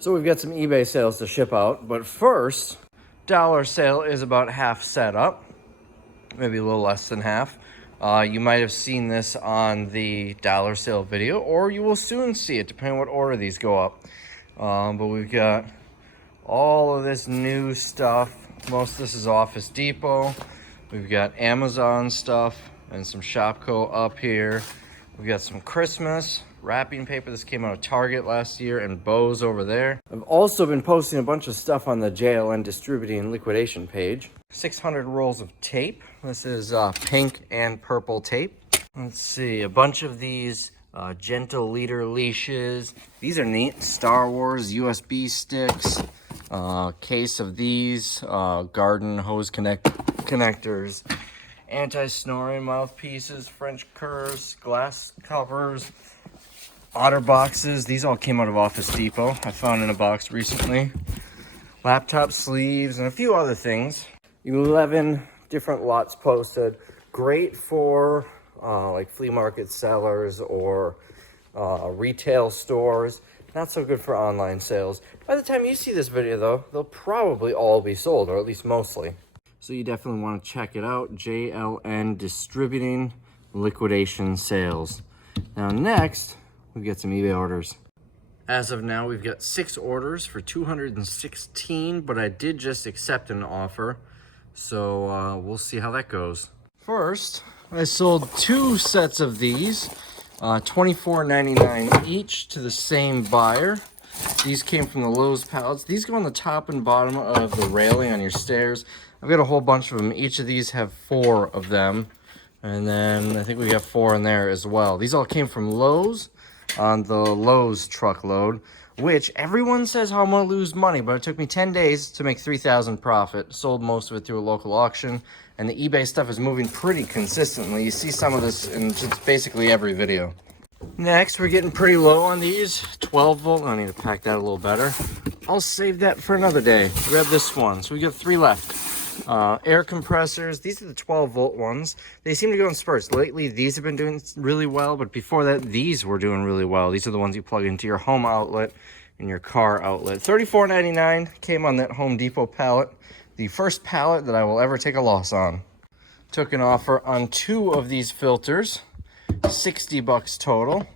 So we've got some eBay sales to ship out, but first, dollar sale is about half set up, maybe a little less than half. You might have seen this on the dollar sale video, or you will soon see it, depending on what order these go up. But we've got all of this new stuff. Most of this is Office Depot. We've got Amazon stuff and some Shopko up here. We've got some Christmas wrapping paper. This came out of Target last year, and Bose over there. I've also been posting a bunch of stuff on the JLN Distributing and Liquidation page. 600 rolls of tape. This is pink and purple tape. Let's see, a bunch of these gentle leader leashes. These are neat. Star Wars USB sticks. Case of these garden hose connectors. Anti-snoring mouthpieces, French curves, glass covers, otter boxes. These all came out of Office Depot. I found in a box recently. Laptop sleeves and a few other things. 11 different lots posted. Great for like flea market sellers or retail stores. Not so good for online sales. By the time you see this video though, they'll probably all be sold, or at least mostly. So you definitely want to check it out. JLN Distributing Liquidation Sales. Now next, we've got some eBay orders. As of now, we've got 6 orders for $216, but I did just accept an offer. So we'll see how that goes. First, I sold 2 sets of these, $24.99 each to the same buyer. These came from the Lowe's pallets. These go on the top and bottom of the railing on your stairs. I've got a whole bunch of them. Each of these have 4 of them. And then I think we have 4 in there as well. These all came from Lowe's on the Lowe's truckload, which everyone says how I'm going to lose money, but it took me 10 days to make $3,000 profit. Sold most of it through a local auction, and the eBay stuff is moving pretty consistently. You see some of this in just basically every video. Next, we're getting pretty low on these 12 volt. I need to pack that a little better. I'll save that for another day. Grab this one. So we got 3 left. Air compressors. These are the 12 volt ones. They seem to go in spurts. Lately, these have been doing really well, but before that, these were doing really well. These are the ones you plug into your home outlet and your car outlet. $34.99 came on that Home Depot pallet. The first pallet that I will ever take a loss on. Took an offer on 2 of these filters. $60 total.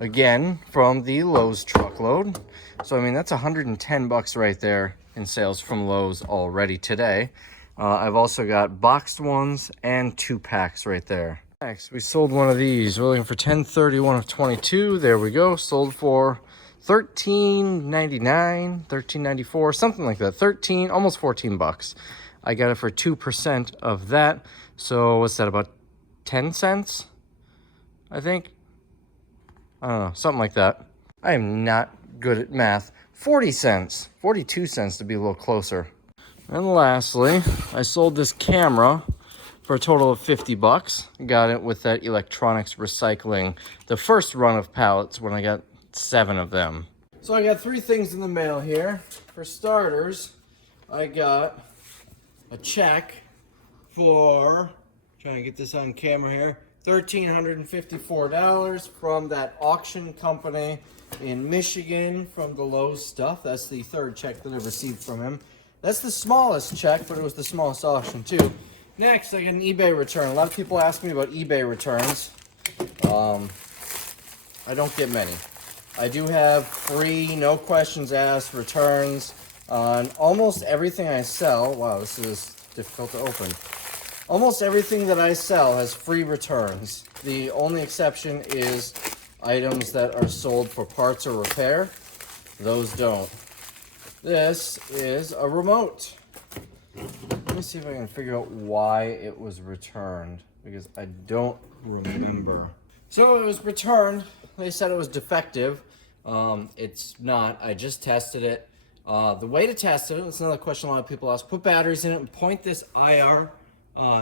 Again, from the Lowe's truckload. So, I mean, that's $110 right there in sales from Lowe's already today. I've also got boxed ones and 2 packs right there. Next, we sold one of these. We're looking for 1031 of 22. There we go. Sold for $13.99, $13.94, something like that. Almost $14. I got it for 2% of that. So what's that, about 10 cents? I think. I don't know, something like that. I am not good at math. 40 cents, 42 cents to be a little closer. And lastly, I sold this camera for a total of $50. Got it with that electronics recycling, the first run of pallets when I got 7 of them. So I got 3 things in the mail here. For starters, I got a check for, trying to get this on camera here, $1,354 from that auction company in Michigan from the Lowe's stuff. That's the 3rd check that I've received from him. That's the smallest check, but it was the smallest auction too. Next, I got an eBay return. A lot of people ask me about eBay returns. I don't get many. I do have free, no questions asked returns on almost everything I sell. Wow, this is difficult to open. Almost everything that I sell has free returns. The only exception is items that are sold for parts or repair. Those don't. This is a remote. Let me see if I can figure out why it was returned, because I don't remember. So it was returned. They said it was defective. It's not. I just tested it. The way to test it, it's another question a lot of people ask, put batteries in it and point this IR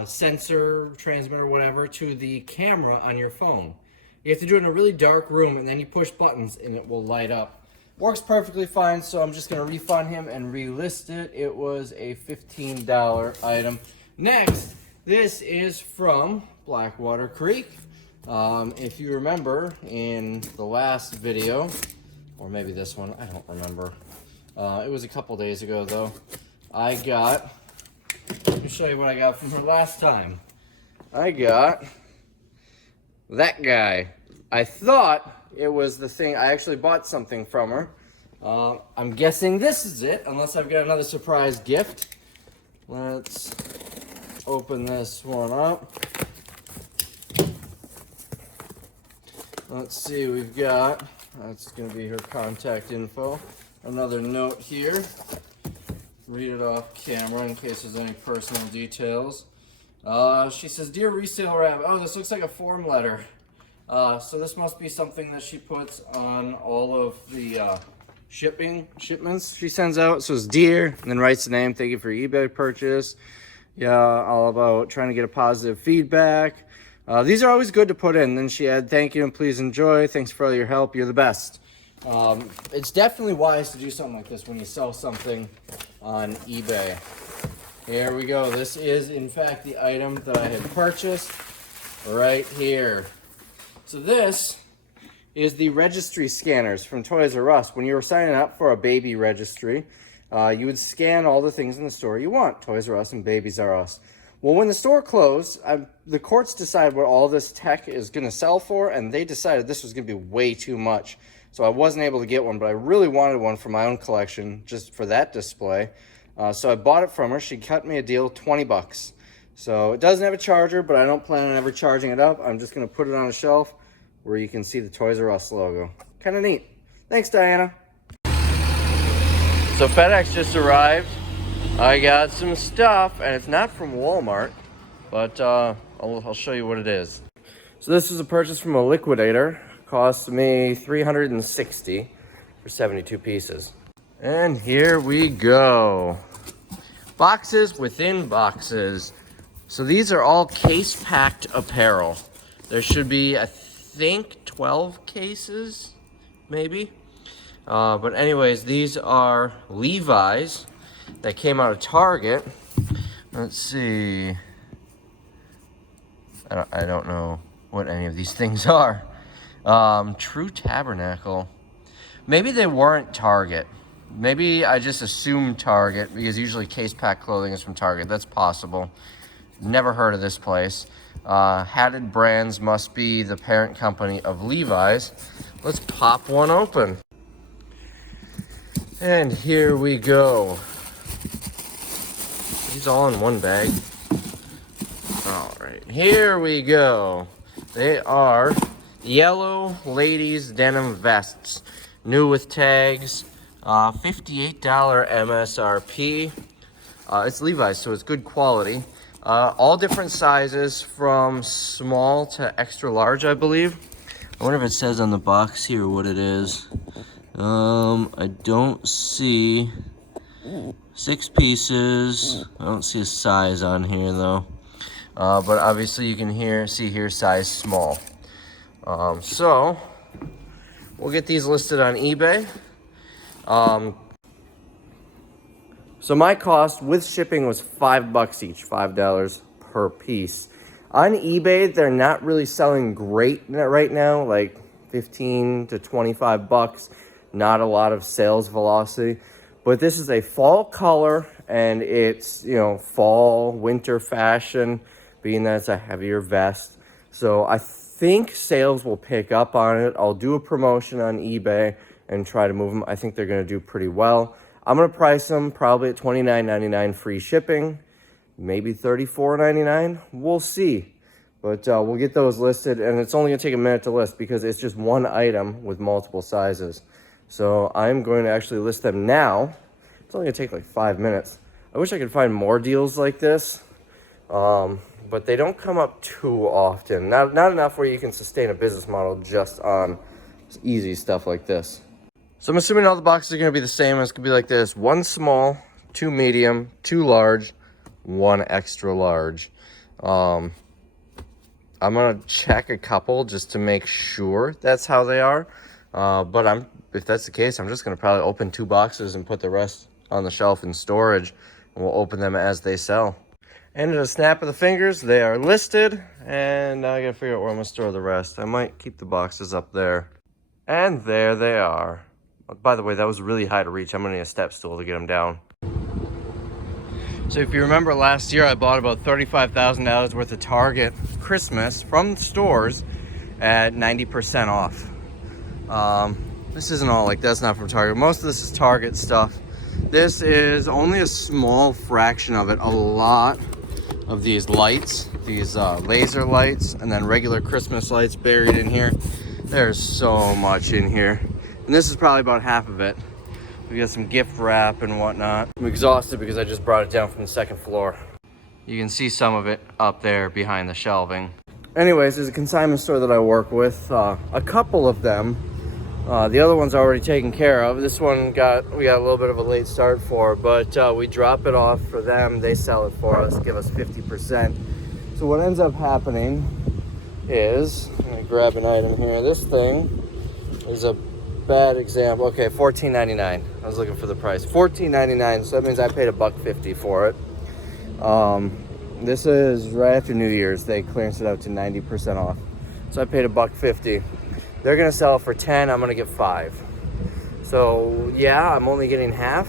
sensor, transmitter, whatever, to the camera on your phone. You have to do it in a really dark room, and then you push buttons and it will light up. Works perfectly fine, so I'm just going to refund him and relist it. It was a $15 item. Next, this is from Blackwater Creek. If you remember in the last video, or maybe this one, I don't remember. It was a couple days ago though. Let me show you what I got from her last time. I got that guy. I thought it was the thing. I actually bought something from her. I'm guessing this is it, unless I've got another surprise gift. Let's open this one up. Let's see, we've got, that's going to be her contact info. Another note here. Read it off camera in case there's any personal details. She says, "Dear Resale Rap," oh, this looks like a form letter. So this must be something that she puts on all of the shipments she sends out. So it's "Dear," and then writes the name. "Thank you for your eBay purchase." Yeah, all about trying to get a positive feedback. These are always good to put in. Then she had, "Thank you and please enjoy. Thanks for all your help. You're the best." It's definitely wise to do something like this when you sell something on eBay. Here we go. This is, in fact, the item that I had purchased right here. So this is the registry scanners from Toys R Us. When you were signing up for a baby registry, you would scan all the things in the store you want, Toys R Us and Babies R Us. Well, when the store closed, the courts decided what all this tech is going to sell for, and they decided this was going to be way too much. So I wasn't able to get one, but I really wanted one for my own collection, just for that display. So I bought it from her. She cut me a deal, 20 bucks. So it doesn't have a charger, but I don't plan on ever charging it up. I'm just going to put it on a shelf where you can see the Toys R Us logo. Kind of neat. Thanks, Diana. So FedEx just arrived. I got some stuff, and it's not from Walmart, but I'll show you what it is. So this is a purchase from a liquidator. Cost me $360 for 72 pieces. And here we go. Boxes within boxes. So these are all case-packed apparel. There should be, I think, 12 cases, maybe. But anyways, these are Levi's that came out of Target. Let's see. I don't know what any of these things are. True Tabernacle. Maybe they weren't Target. Maybe I just assumed Target because usually case pack clothing is from Target. That's possible. Never heard of this place. Hatted Brands must be the parent company of Levi's. Let's pop one open. And here we go. These all in one bag. All right, here we go. They are yellow ladies denim vests, new with tags, $58 MSRP. It's Levi's, so it's good quality. All different sizes from small to extra large, I believe. I wonder if it says on the box here what it is. I don't see 6 pieces. I don't see a size on here though. But obviously you can see here size small. So we'll get these listed on eBay. So my cost with shipping was $5 each, $5 per piece. On eBay, they're not really selling great right now, like 15 to 25 bucks. Not a lot of sales velocity. But this is a fall color, and it's, fall, winter fashion, being that it's a heavier vest. So I think sales will pick up on it. I'll do a promotion on eBay and try to move them. I think they're going to do pretty well. I'm going to price them probably at $29.99 free shipping, maybe $34.99. We'll see. But we'll get those listed, and it's only going to take a minute to list because it's just one item with multiple sizes. So I'm going to actually list them now. It's only going to take like 5 minutes. I wish I could find more deals like this, but they don't come up too often. Not enough where you can sustain a business model just on easy stuff like this. So I'm assuming all the boxes are going to be the same. It's going to be like this: 1 small, 2 medium, 2 large, 1 extra large. I'm going to check a couple just to make sure that's how they are. But if that's the case, I'm just going to probably open 2 boxes and put the rest on the shelf in storage, and we'll open them as they sell. And in a snap of the fingers, they are listed, and now I got to figure out where I'm going to store the rest. I might keep the boxes up there. And there they are. By the way, that was really high to reach. I'm gonna need a step stool to get them down. So if you remember last year, I bought about $35,000 worth of Target Christmas from the stores at 90% off. This isn't all like that's not from Target. Most of this is Target stuff. This is only a small fraction of it. A lot of these lights, these laser lights, and then regular Christmas lights buried in here. There's so much in here. And this is probably about half of it. We got some gift wrap and whatnot. I'm exhausted because I just brought it down from the second floor. You can see some of it up there behind the shelving. Anyways, there's a consignment store that I work with. A couple of them. The other one's already taken care of. This one we got a little bit of a late start for, but we drop it off for them. They sell it for us, give us 50%. So what ends up happening is, I'm gonna grab an item here. This thing is a bad example. Okay, $14.99. I was looking for the price. $14.99, so that means I paid $1.50 for it. This is right after New Year's. They clearance it out to 90% off. So I paid $1.50. They're gonna sell it for 10, I'm gonna get 5. So yeah, I'm only getting half,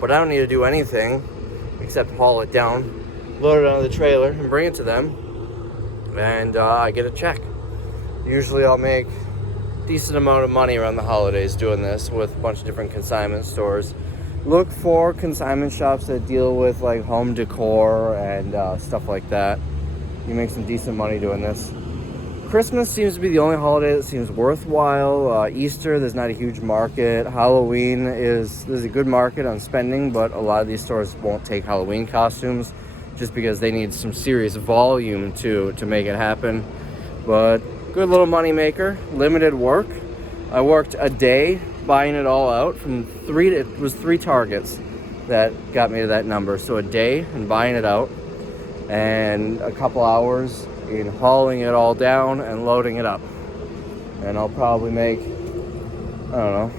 but I don't need to do anything except haul it down, load it onto the trailer, and bring it to them, and I get a check. Usually I'll make decent amount of money around the holidays doing this with a bunch of different consignment stores. Look for consignment shops that deal with like home decor and stuff like that. You make some decent money doing this. Christmas seems to be the only holiday that seems worthwhile. Easter, there's not a huge market. Halloween there's a good market on spending, but a lot of these stores won't take Halloween costumes just because they need some serious volume to make it happen. But good little money maker, limited work. I worked a day buying it all out from it was 3 Targets that got me to that number. So a day and buying it out, and a couple hours in hauling it all down and loading it up. And I'll probably make, I don't know,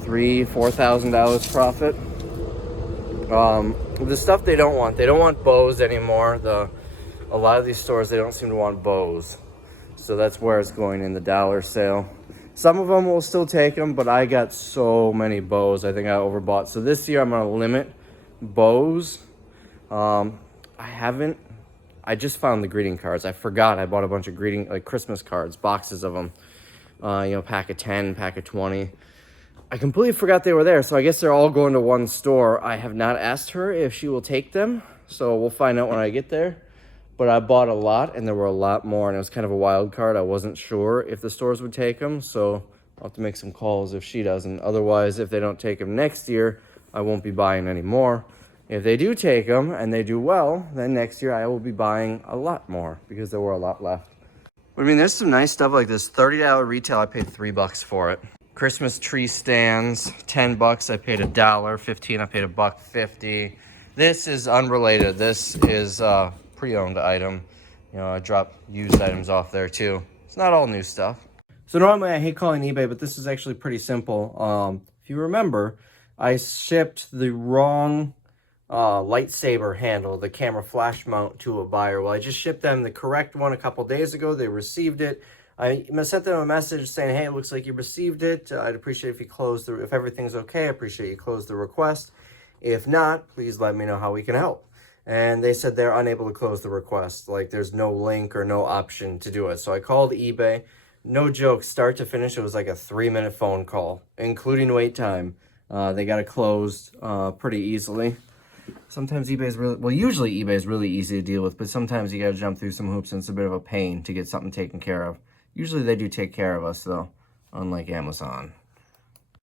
$3,000-$4,000 profit. The stuff they don't want bows anymore. A lot of these stores, they don't seem to want bows. So that's where it's going in the dollar sale. Some of them will still take them, but I got so many bows, I think I overbought. So this year I'm gonna limit bows. I just found the greeting cards. I forgot I bought a bunch of Christmas cards, boxes of them. Pack of 10, pack of 20. I completely forgot they were there, so I guess they're all going to one store. I have not asked her if she will take them, so we'll find out when I get there. But I bought a lot, and there were a lot more, and it was kind of a wild card. I wasn't sure if the stores would take them, so I'll have to make some calls if she doesn't. Otherwise, if they don't take them next year, I won't be buying any more. If they do take them and they do well, then next year I will be buying a lot more because there were a lot left. I mean, there's some nice stuff like this. $30 retail, I paid $3 for it. Christmas tree stands, $10, I paid $1. $15, I paid $1.50. This is unrelated. This is a pre-owned item. I drop used items off there too. It's not all new stuff. So normally I hate calling eBay, but this is actually pretty simple. If you remember, I shipped the wrong lightsaber handle, the camera flash mount, to a buyer. Well, I just shipped them the correct one a couple days ago. They received it. I sent them a message saying, hey, it looks like you received it. I'd appreciate if you if everything's okay, I appreciate you close the request. If not, please let me know how we can help. And they said they're unable to close the request. Like, there's no link or no option to do it. So I called eBay. No joke, start to finish, it was like a 3-minute phone call, including wait time. They got it closed pretty easily. Sometimes usually eBay is really easy to deal with, but sometimes you got to jump through some hoops and it's a bit of a pain to get something taken care of. Usually they do take care of us though, unlike Amazon.